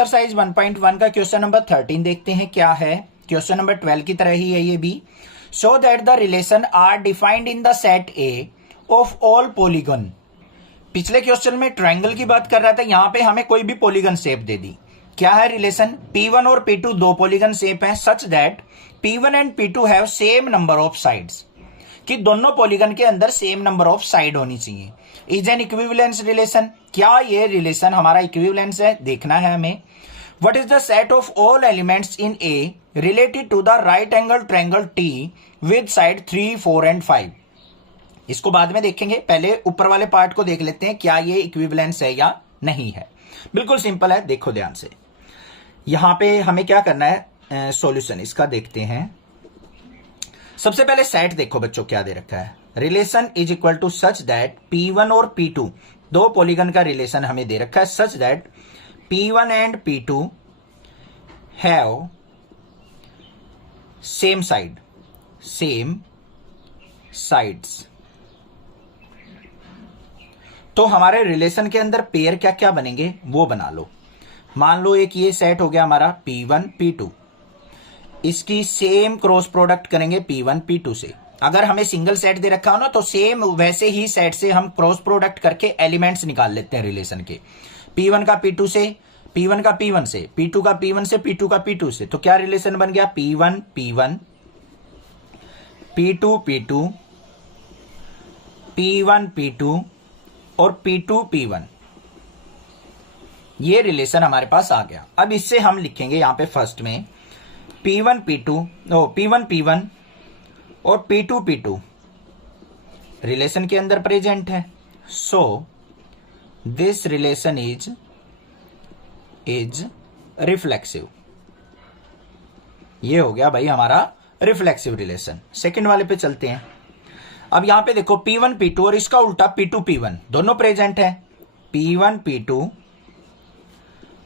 Exercise 1.1 का question number 13 देखते हैं क्या है। क्वेश्चन नंबर 12 की तरह ही है ये भी। Show that the relation are defined in the set A of all polygon. पिछले क्वेश्चन में ट्रायंगल की बात कर रहा था, यहां पे हमें कोई भी पॉलीगन शेप दे दी। क्या है रिलेशन? P1 और P2 दो पॉलीगन शेप है सच that P1 and P2 have same number of sides, कि दोनों पॉलीगन के अंदर सेम नंबर ऑफ साइड होनी चाहिए। Is an equivalence relation. क्या ये रिलेशन हमारा इक्विवेलेंस है, देखना है हमें। What is the set of all elements in A related to the right angle triangle T with side 3, 4 and 5। इसको बाद में देखेंगे, पहले ऊपर वाले पार्ट को देख लेते हैं क्या ये इक्विवेलेंस है या नहीं है। बिल्कुल सिंपल है, देखो ध्यान से। यहां पे हमें क्या करना है, सॉल्यूशन इसका देखते हैं। सबसे पहले सेट देखो बच्चों क्या दे रखा है। Relation is equal to such that P1 और P2 दो पॉलीगन का रिलेशन हमें दे रखा है सच that P1 and P2 have same side, same sides. तो हमारे रिलेशन के अंदर पेयर क्या क्या बनेंगे वो बना लो। मान लो एक ये सेट हो गया हमारा P1 P2, इसकी सेम क्रॉस प्रोडक्ट करेंगे P1 P2 से। अगर हमें सिंगल सेट दे रखा हो ना तो सेम वैसे ही सेट से हम क्रॉस प्रोडक्ट करके एलिमेंट्स निकाल लेते हैं रिलेशन के। P1 का P2 से, P1 का P1 से, P2 का P1 से, P2 का P2 से। तो क्या रिलेशन बन गया? P1 P1, P2 P2, P1 P2 और P2 P1। ये रिलेशन हमारे पास आ गया। अब इससे हम लिखेंगे यहां पे फर्स्ट में P1 P1 और P2 P2 रिलेशन के अंदर प्रेजेंट है। So this relation is reflexive. ये हो गया भाई हमारा रिफ्लेक्सिव रिलेशन। सेकंड वाले पे चलते हैं। अब यहां पे देखो P1 P2 और इसका उल्टा P2 P1 दोनों प्रेजेंट है। P1 P2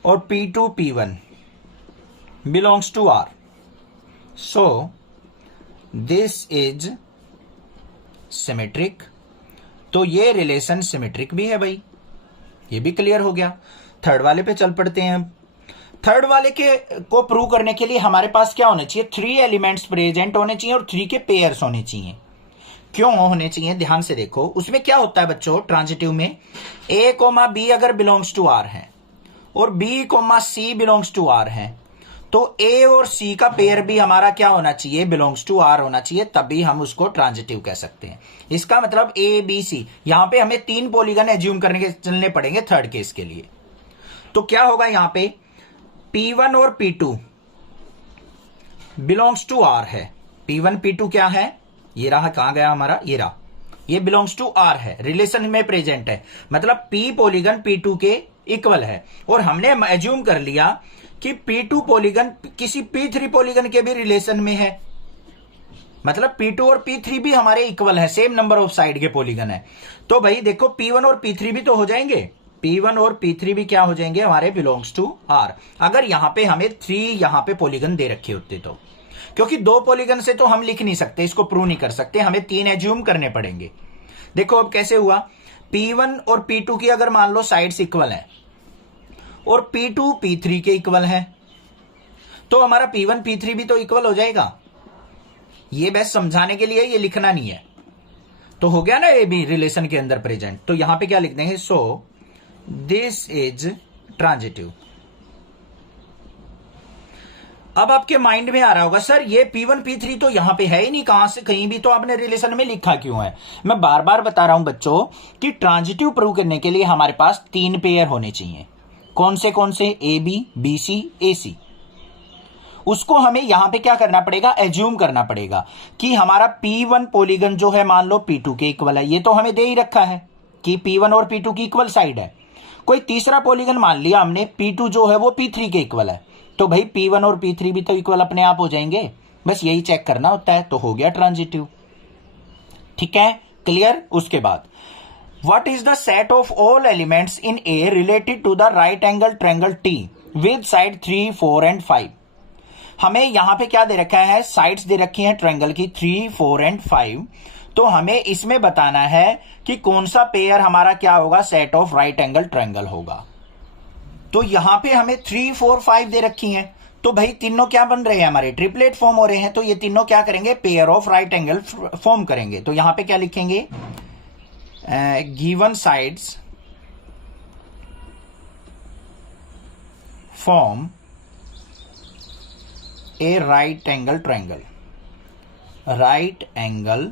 और P2 P1 belongs to R. So this is symmetric। तो ये रिलेशन सिमेट्रिक भी है भाई, ये भी क्लियर हो गया। थर्ड वाले पे चल पड़ते हैं। थर्ड वाले को प्रूव करने के लिए हमारे पास क्या होना चाहिए? 3 एलिमेंट्स प्रेजेंट होने चाहिए और 3 के पेयर्स होने चाहिए। क्यों होने चाहिए? ध्यान से देखो। उसमें क्या होता है बच्चों ट्रांजिटिव में, A, B अगर बिलोंग्स टू R है और B, C belongs to R है, तो A और C का पेयर भी हमारा क्या होना चाहिए? बिलोंग्स टू R होना चाहिए, तभी हम उसको ट्रांजिटिव कह सकते हैं। इसका मतलब A, B, C। यहां पे हमें 3 पॉलीगन एज्यूम करने के चलने पड़ेंगे थर्ड केस के लिए। तो क्या होगा यहां पे? P1 और P2 बिलोंग्स टू R है। P1 P2 क्या है? ये रहा, कहां गया हमारा? ये रहा, ये बिलोंग्स टू R है, रिलेशन में प्रेजेंट है। मतलब P पॉलीगन P2 के इक्वल है। और हमने एज्यूम कर लिया कि P2 पॉलीगन किसी P3 पॉलीगन के भी रिलेशन में है। मतलब P2 और P3 भी हमारे इक्वल है, सेम नंबर ऑफ साइड के पॉलीगन है। तो भाई देखो P1 और P3 भी तो हो जाएंगे। P1 और P3 भी क्या हो जाएंगे? हमारे बिलोंग्स टू R। अगर यहां पे हमें 3 यहां पे पॉलीगन दे रखे होते तो, क्योंकि 2 पॉलीगन से तो हम लिख नहीं सकते, इसको प्रूव नहीं कर सकते, हमें 3 एज्यूम करने पड़ेंगे। देखो अब कैसे हुआ। P1 और P2 की अगर मान लो साइड्स इक्वल है और P2 P3 के इक्वल है, तो हमारा P1 P3 भी तो इक्वल हो जाएगा। ये बस समझाने के लिए, ये लिखना नहीं है। तो हो गया ना ये भी रिलेशन के अंदर प्रेजेंट। तो यहां पे क्या लिख देंगे? So this is transitive. अब आपके माइंड में आ रहा होगा सर ये P1 P3 तो यहां पे है ही नहीं, कहां से कहीं भी तो आपने रिलेशन में लिखा क्यों है? मैं बार बार बता रहा हूं बच्चों कि ट्रांजिटिव प्रूव करने के लिए हमारे पास 3 पेयर होने चाहिए। कौन से? A B, B C, A C। उसको हमें यहां पे क्या करना पड़ेगा? एज्यूम करना पड़ेगा कि हमारा P1 पॉलीगन जो है मान लो P2 के इक्वल है। ये तो हमें दे ही रखा है कि P1 और P2 की इक्वल साइड है। कोई तीसरा पॉलीगन मान लिया हमने P2 जो है वो P3 के इक्वल है, तो भाई P1 और P3 भी तो इक्वल अपने आप हो जाएंगे। बस यही चेक करना होता है। तो हो गया ट्रांजिटिव। ठीक है, क्लियर। उसके बाद what is the set of all elements in A related to the right angle triangle T with side 3, 4 and 5। हमें यहां पे क्या दे रखा है? साइड्स दे रखी हैं ट्रायंगल की 3, 4 एंड 5। तो हमें इसमें बताना है कि कौन सा पेयर हमारा क्या होगा? Set of right angle triangle होगा। तो यहां पे हमें 3, 4, 5 दे रखी हैं, तो भाई तीनों क्या बन रहे हैं हमारे, ट्रिपलेट फॉर्म हो रहे हैं। तो ये तीनों क्या करेंगे, pair of right angle form करेंगे। तो यहां पे क्या लिखेंगे, given sides form a right angle triangle, right angle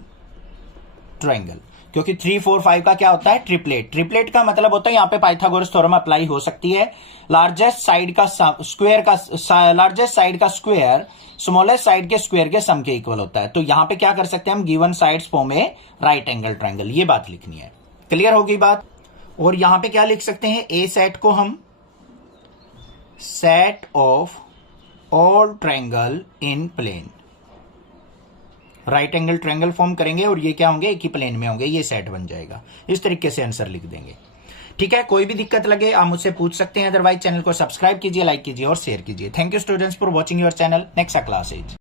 triangle. क्योंकि 3, 4, 5 का क्या होता है, ट्रिपलेट। ट्रिपलेट का मतलब होता है यहां पे पाइथागोरस थ्योरम अप्लाई हो सकती है। लार्जेस्ट साइड का स्क्वायर स्मॉलेस्ट साइड के स्क्वायर के सम के इक्वल होता है। तो यहां पे क्या कर सकते हैं हम, given sides form a right angle triangle, ये बात लिखनी है। क्लियर होगी बात। और यहां पे क्या लिख सकते हैं, ए सेट को हम set of all triangle in plane, right angle triangle form करेंगे और ये क्या होंगे, एक ही प्लेन में होंगे, ये सेट बन जाएगा। इस तरीके से आंसर लिख देंगे। ठीक है, कोई भी दिक्कत लगे आप मुझसे पूछ सकते हैं, अदरवाइज चैनल को सब्सक्राइब कीजिए, लाइक कीजिए और शेयर कीजिए। Thank you students for watching your channel. Next class is